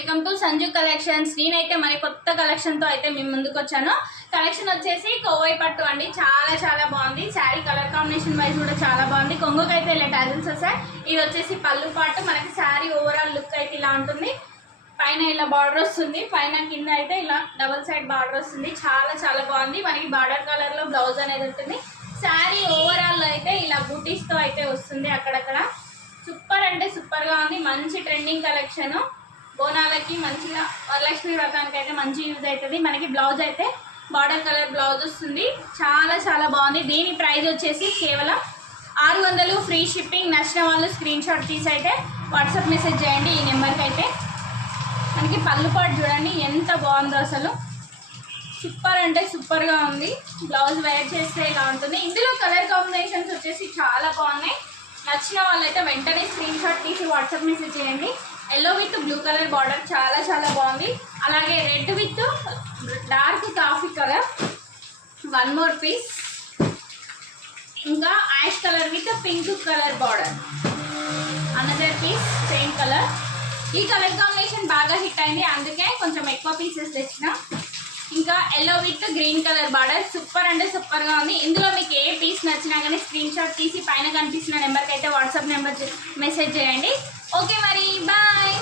Welcome to Sanju collections. నేనైతే మరి కొత్త కలెక్షన్ తో అయితే మీ ముందుకు వచ్చాను. కలెక్షన్ వచ్చేసి కోవై పట్టు అండి. చాలా చాలా బాగుంది. శారీ కలర్ కాంబినేషన్ వైజ్ కూడా చాలా బాగుంది. కొంగుకి అయితే ఇలా టాజిల్స్ వస్తాయి. ఇది వచ్చేసి పళ్ళు పాటు. మనకి శారీ ఓవరాల్ లుక్ అయితే ఇలా ఉంటుంది. పైన ఇలా బార్డర్ వస్తుంది, పైన కింద అయితే ఇలా డబుల్ సైడ్ బార్డర్ వస్తుంది. చాలా చాలా బాగుంది. మనకి బార్డర్ కలర్ లో బ్లౌజ్ అనేది ఉంటుంది. శారీ ఓవరాల్ అయితే ఇలా బూటీస్ తో అయితే వస్తుంది. అక్కడక్కడ సూపర్ అంటే సూపర్ గా ఉంది. మంచి ట్రెండింగ్ కలెక్షన్. బోనాలకి మంచిగా వరలక్ష్మి వ్రతానికి అయితే మంచి యూజ్ అవుతుంది. మనకి బ్లౌజ్ అయితే బార్డర్ కలర్ బ్లౌజ్ వస్తుంది. చాలా చాలా బాగుంది. దీని ప్రైస్ వచ్చేసి కేవలం 600 ఫ్రీ షిప్పింగ్. నచ్చిన వాళ్ళు స్క్రీన్ షాట్ తీసి అయితే వాట్సాప్ మెసేజ్ చేయండి ఈ నెంబర్కి. అయితే మనకి పళ్ళు పాటు చూడండి ఎంత బాగుందో, అసలు సూపర్ అంటే సూపర్గా ఉంది. బ్లౌజ్ వేర్ చేస్తే ఇలా ఉంటుంది. ఇందులో కలర్ కాంబినేషన్స్ వచ్చేసి చాలా బాగున్నాయి. నచ్చిన వాళ్ళైతే వెంటనే స్క్రీన్ షాట్ తీసి వాట్సాప్ మెసేజ్ చేయండి. Yellow with blue colour border చాలా చాలా బాగుంది. అలాగే red with dark coffee colour, one more piece. ఇంకా ash colour with pink colour border, another piece same colour. ఈ కలర్ కాంబినేషన్ బాగా హిట్ అయింది, అందుకే కొంచెం ఎక్కువ పీసెస్ తెచ్చిన. ఇంకా yellow with green colour border super అంటే సూపర్గా ఉంది. ఇందులో మీకు ఏ పీస్ నచ్చినా కానీ స్క్రీన్ షాట్ తీసి పైన కనిపిస్తున్న నెంబర్కి అయితే వాట్సాప్ నెంబర్ మెసేజ్ చేయండి. ఓకే మరి బాయ్.